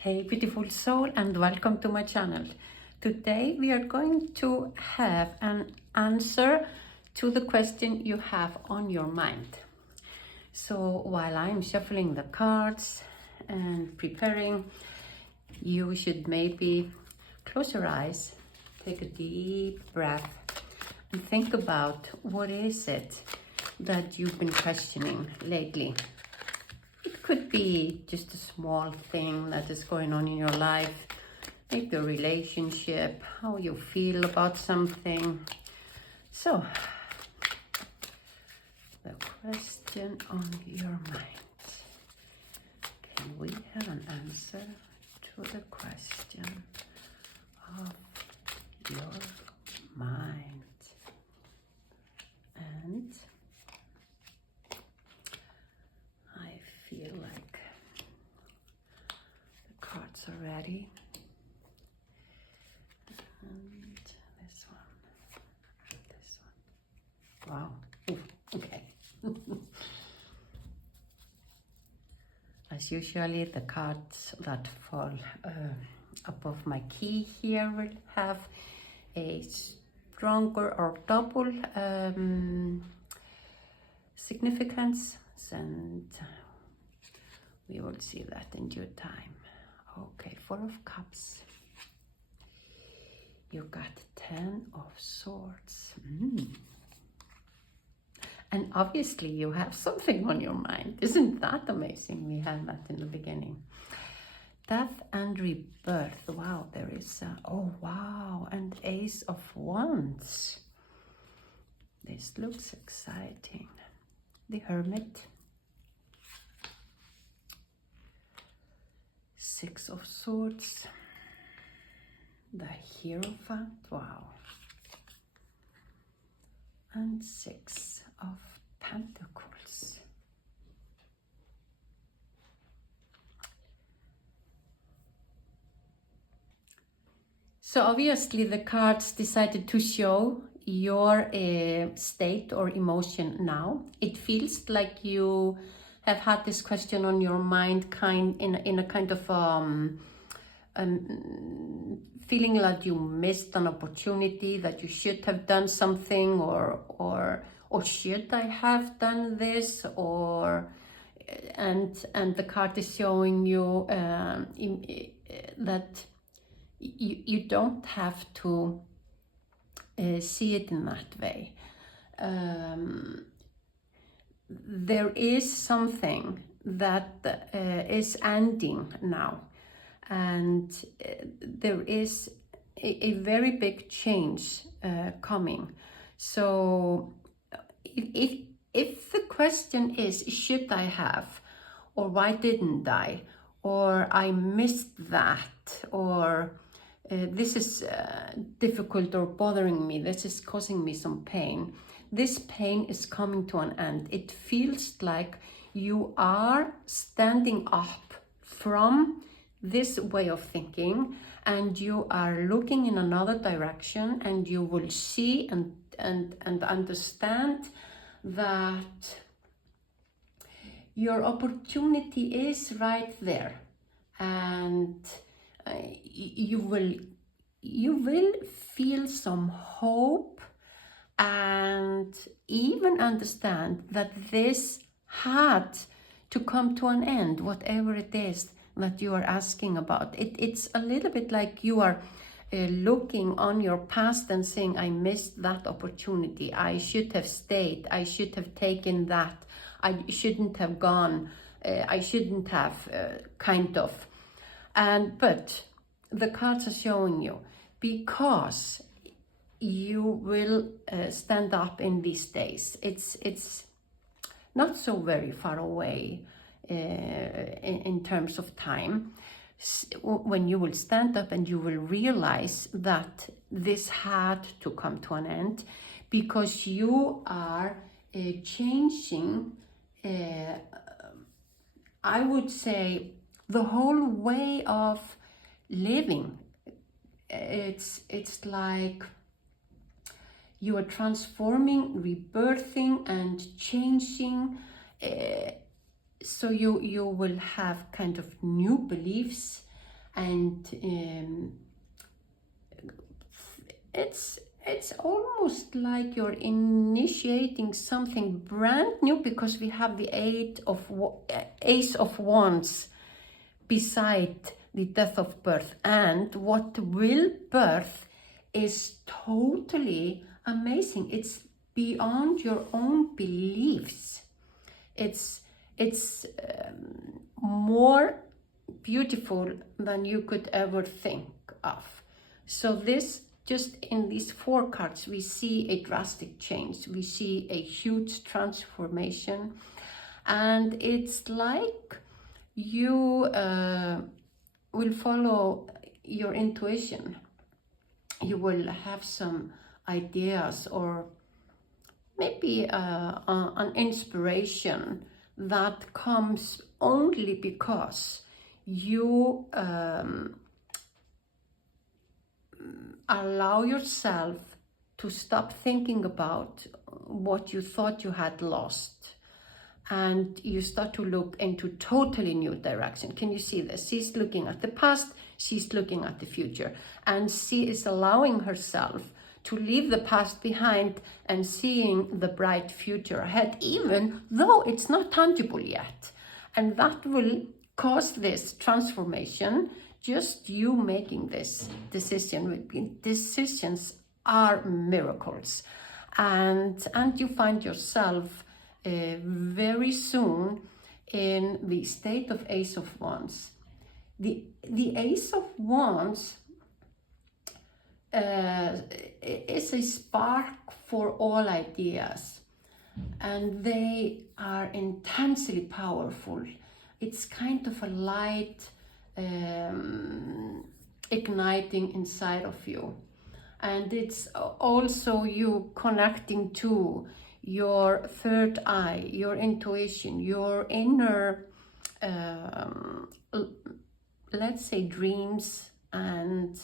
Hey beautiful soul, and welcome to my channel. Today we are going to have an answer to the question you have on your mind. So while I'm shuffling the cards and preparing, you should maybe close your eyes, take a deep breath, and think about what is it that you've been questioning lately. It could be just a small thing that is going on in your life, maybe a relationship, how you feel about something. So, the question on your mind. Can we have an answer to the question of your mind? And I feel like the cards are ready. And this one. Wow. Ooh, okay. As usually, the cards that fall above my key here will have a stronger or double significance, and we will see that in due time. Okay, Four of Cups. You got 10 of Swords. And obviously you have something on your mind. Isn't that amazing? We had that in the beginning. Death and rebirth. Wow, there is oh wow, and Ace of Wands. This looks exciting. The Hermit. Six of Swords. The Hierophant. Wow. And Six of Pentacles. So obviously the cards decided to show your state or emotion now. It feels like you have had this question on your mind in a kind of feeling like you missed an opportunity, that you should have done something, or should I have done this, or and the card is showing you that you don't have to see it in that way. There is something that is ending now, and there is a very big change coming. So if the question is, should I have, or why didn't I, or I missed that, or this is difficult or bothering me, this is causing me some pain, this pain is coming to an end. It feels like you are standing up from this way of thinking, and you are looking in another direction, and you will see and understand that your opportunity is right there, and you will feel some hope, and even understand that this had to come to an end, whatever it is that you are asking about. It's a little bit like you are looking on your past and saying, I missed that opportunity, I should have stayed, I should have taken that, I shouldn't have gone, I shouldn't have but the cards are showing you, because you will stand up in these days. It's not so very far away in terms of time, when you will stand up and you will realize that this had to come to an end, because you are changing, I would say, the whole way of living. It's like you are transforming, rebirthing, and changing. So you will have kind of new beliefs, and it's almost like you're initiating something brand new, because we have the Ace of Wands beside the death of birth, and what will birth is totally amazing. It's beyond your own beliefs. It's more beautiful than you could ever think of. So this, just in these 4 cards, we see a drastic change. We see a huge transformation, and it's like you will follow your intuition. You will have some ideas, or maybe an inspiration that comes only because you allow yourself to stop thinking about what you thought you had lost, and you start to look into totally new direction. Can you see this? She's looking at the past, she's looking at the future, and she is allowing herself to leave the past behind and seeing the bright future ahead, even though it's not tangible yet. And that will cause this transformation, just you making this decision. Decisions are miracles, and you find yourself very soon in the state of Ace of Wands. The Ace of Wands is a spark for all ideas, and they are intensely powerful. It's kind of a light igniting inside of you, and it's also you connecting to your third eye, your intuition, your inner let's say dreams, and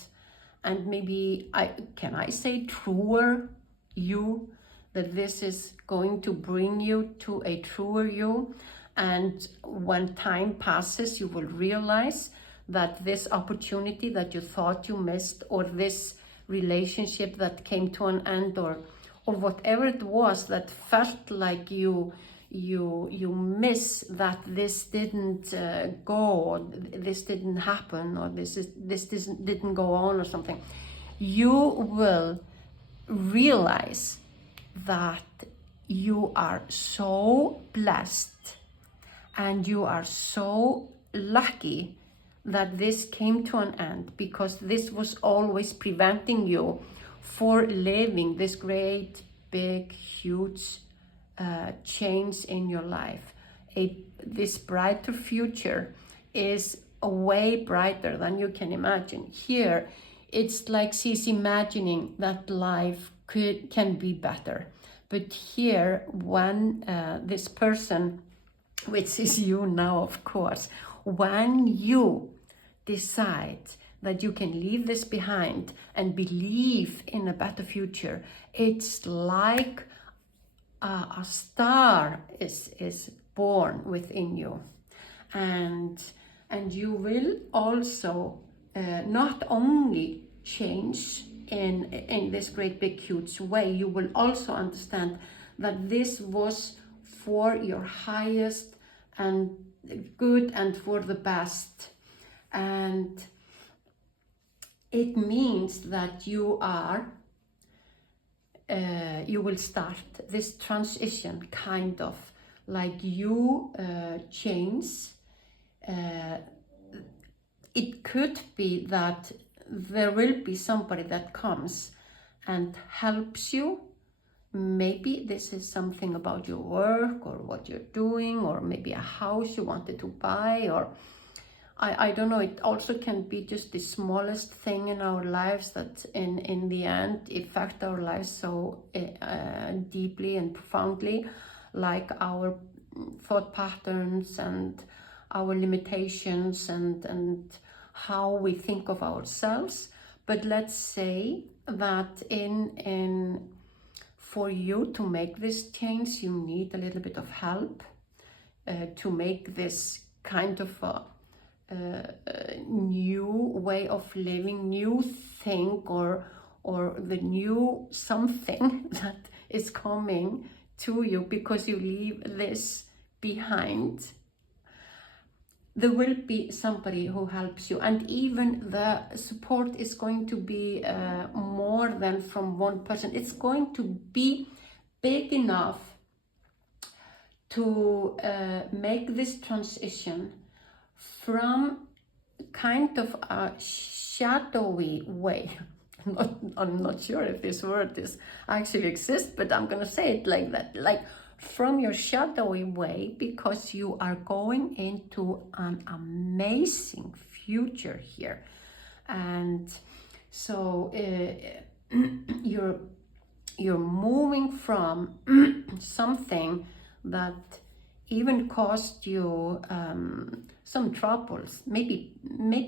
maybe can I say truer you, that this is going to bring you to a truer you. And when time passes, you will realize that this opportunity that you thought you missed, or this relationship that came to an end, or whatever it was that felt like you miss, that this didn't go, or this didn't happen, or this didn't go on, or something, you will realize that you are so blessed and you are so lucky that this came to an end, because this was always preventing you for living this great, big, huge change in your life. This brighter future is way brighter than you can imagine. Here, it's like she's imagining that life can be better. But here, when this person, which is you now, of course, when you decide that you can leave this behind and believe in a better future, it's like a star is born within you, and you will also not only change in this great big huge way, you will also understand that this was for your highest and good and for the best. And it means that you will start this transition, kind of like you change. It could be that there will be somebody that comes and helps you. Maybe this is something about your work or what you're doing, or maybe a house you wanted to buy, or I don't know. It also can be just the smallest thing in our lives that in the end affect our lives so deeply and profoundly, like our thought patterns and our limitations and how we think of ourselves. But let's say that for you to make this change, you need a little bit of help to make this kind of a new way of living, new thing, or the new something that is coming to you because you leave this behind. There will be somebody who helps you, and even the support is going to be more than from one person. It's going to be big enough to make this transition from kind of a shadowy way. I'm not sure if this word is actually exists, but I'm gonna say it like that, like from your shadowy way, because you are going into an amazing future here. And so you're moving from something that even caused you some troubles, maybe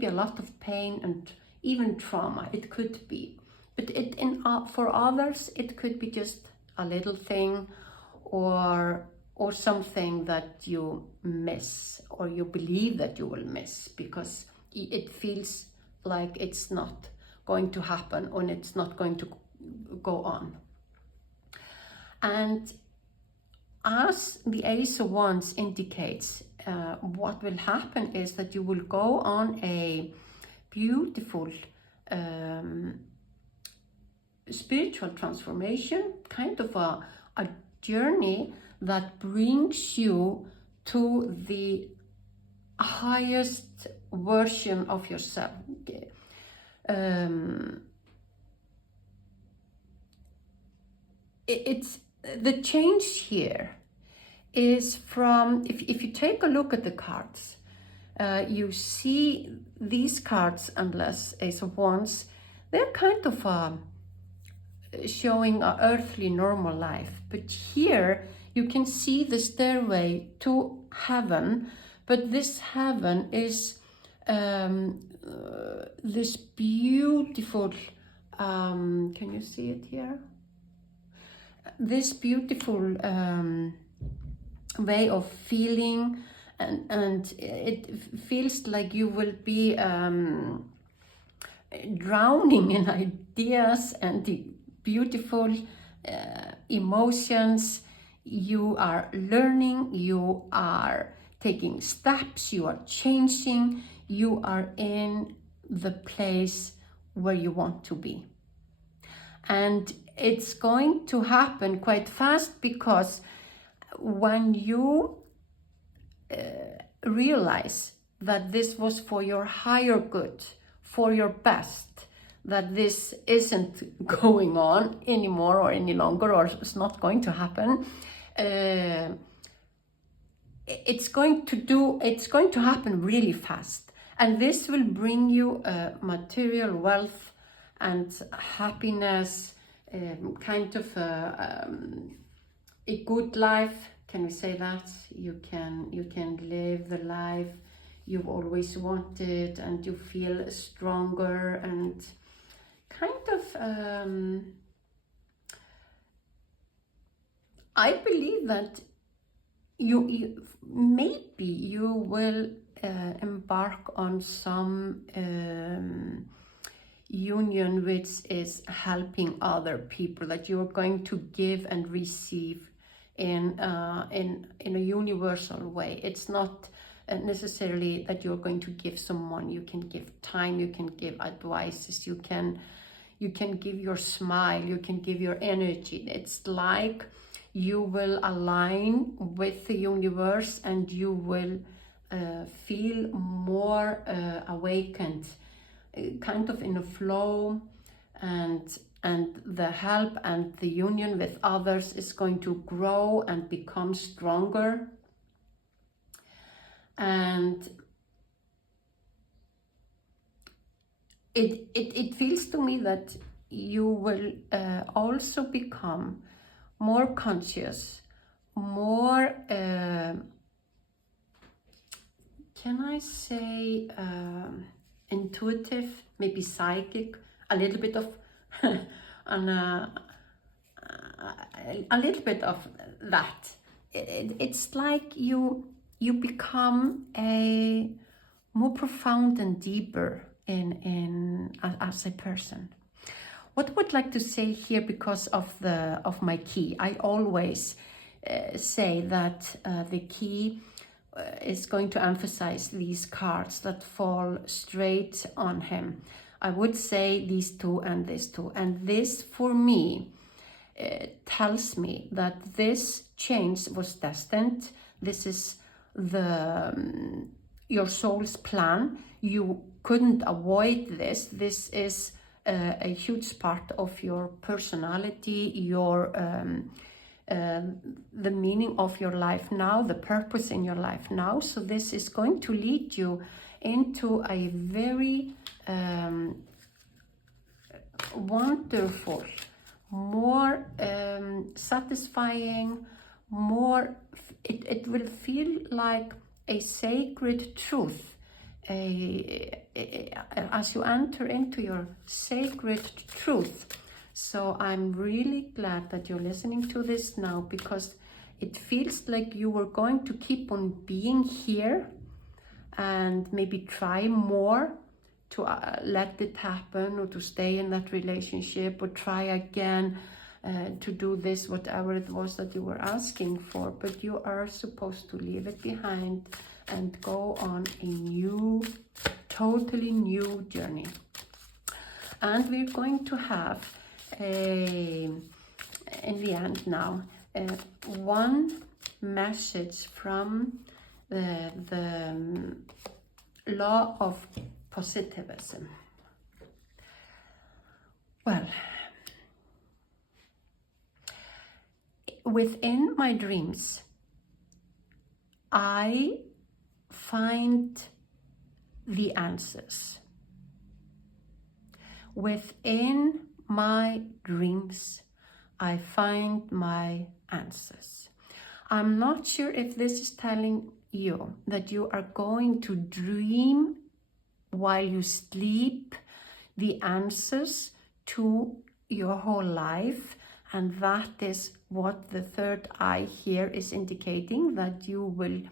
a lot of pain and even trauma. It could be, but for others it could be just a little thing, or something that you miss, or you believe that you will miss, because it feels like it's not going to happen, and it's not going to go on. And as the Ace of Wands indicates, what will happen is that you will go on a beautiful spiritual transformation, kind of a journey that brings you to the highest version of yourself. It's the change here is from, if you take a look at the cards, you see these cards, unless Ace of Wands, they're kind of showing an earthly normal life. But here you can see the stairway to heaven, but this heaven is this beautiful, can you see it here? This beautiful way of feeling, and it feels like you will be drowning in ideas and the beautiful emotions. You are learning, you are taking steps, you are changing, you are in the place where you want to be. And it's going to happen quite fast, because when you realize that this was for your higher good, for your best, that this isn't going on anymore or any longer, or it's not going to happen, it's going to happen really fast. And this will bring you material wealth and happiness, kind of a good life. Can we say that? You can live the life you've always wanted, and you feel stronger, and kind of I believe that you maybe you will embark on some union which is helping other people, that you're going to give and receive in a universal way. It's not necessarily that you're going to give someone. You can give time, you can give advices, you can give your smile, you can give your energy. It's like you will align with the universe, and you will feel more awakened, kind of in a flow, and the help and the union with others is going to grow and become stronger. And it feels to me that you will also become more conscious, more can I say intuitive, maybe psychic, a little bit of a little bit of that. It's like you become a more profound and deeper as a person. What I would like to say here, because of my key, I always say that the key is going to emphasize these cards that fall straight on him. I would say these two and this two, and this for me tells me that this change was destined. This is your soul's plan. You couldn't avoid this. This is a huge part of your personality, the meaning of your life now, the purpose in your life now. So this is going to lead you into a very wonderful, more satisfying, it will feel like a sacred truth as you enter into your sacred truth. So I'm really glad that you're listening to this now, because it feels like you were going to keep on being here and maybe try more to let it happen, or to stay in that relationship, or try again to do this, whatever it was that you were asking for. But you are supposed to leave it behind and go on a new, totally new journey. And we're going to have in the end now one message from the law of positivism. Well, within my dreams, I find the answers. Within my dreams, I find my answers. I'm not sure if this is telling you that you are going to dream while you sleep the answers to your whole life, and that is what the third eye here is indicating, that you will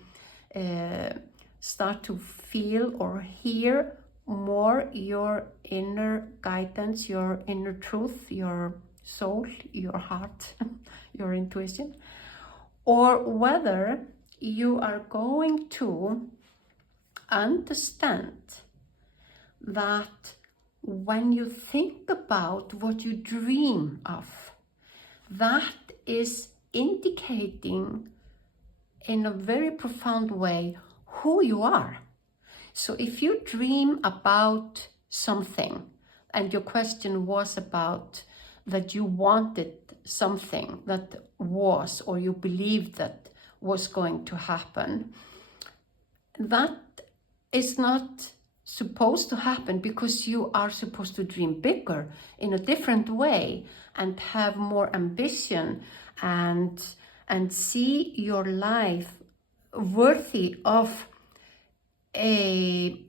start to feel or hear more your inner guidance, your inner truth, your soul, your heart, your intuition, or whether you are going to understand that when you think about what you dream of, that is indicating in a very profound way who you are. So if you dream about something, and your question was about that you wanted something that was, or you believed that was going to happen, that is not supposed to happen, because you are supposed to dream bigger in a different way and have more ambition and see your life worthy of a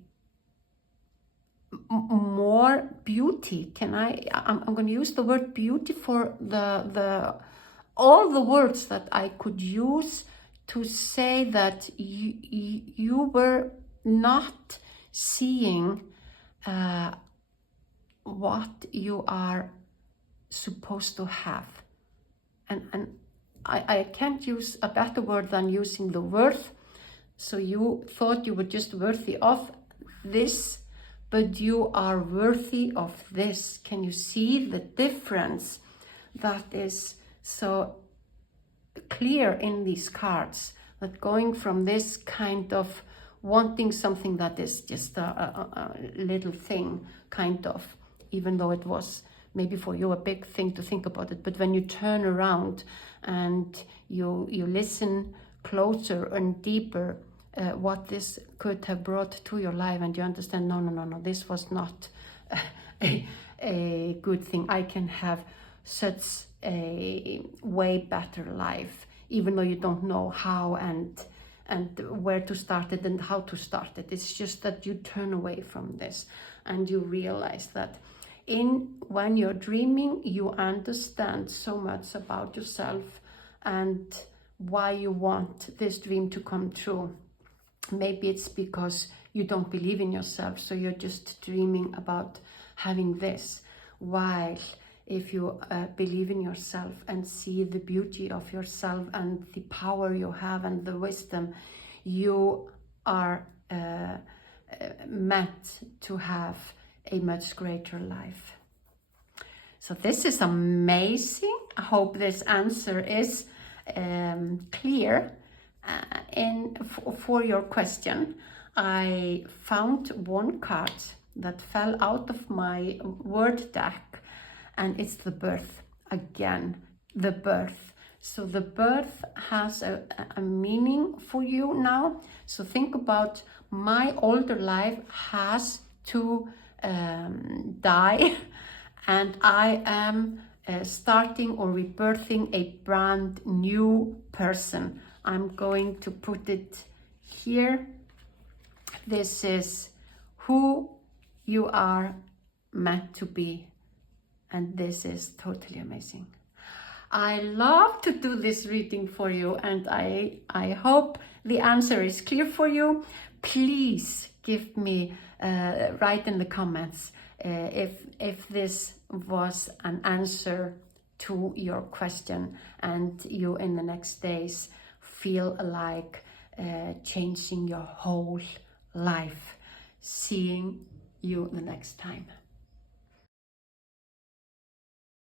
more beauty. I'm going to use the word beauty for all the words that I could use to say that you were not seeing what you are supposed to have. And I can't use a better word than using the worth. So you thought you were just worthy of this, but you are worthy of this. Can you see the difference that is so clear in these cards? That going from this kind of wanting something that is just a little thing, kind of, even though it was maybe for you a big thing to think about it, but when you turn around and you listen closer and deeper, what this could have brought to your life, and you understand, no, this was not a good thing. I can have such a way better life, even though you don't know how and where to start it and how to start it. It's just that you turn away from this and you realize that when you're dreaming, you understand so much about yourself and why you want this dream to come true. Maybe it's because you don't believe in yourself, so you're just dreaming about having this. While if you believe in yourself and see the beauty of yourself and the power you have and the wisdom, you are meant to have a much greater life. So this is amazing. I hope this answer is clear for your question. I found one card that fell out of my word deck, and it's the birth again, the birth. So the birth has a meaning for you now. So think about, my older life has to die, and I am starting or rebirthing a brand new person. I'm going to put it here. This is who you are meant to be, and this is totally amazing. I love to do this reading for you, and I hope the answer is clear for you. Please give me, write in the comments if this was an answer to your question, and you in the next days feel like changing your whole life. Seeing you the next time.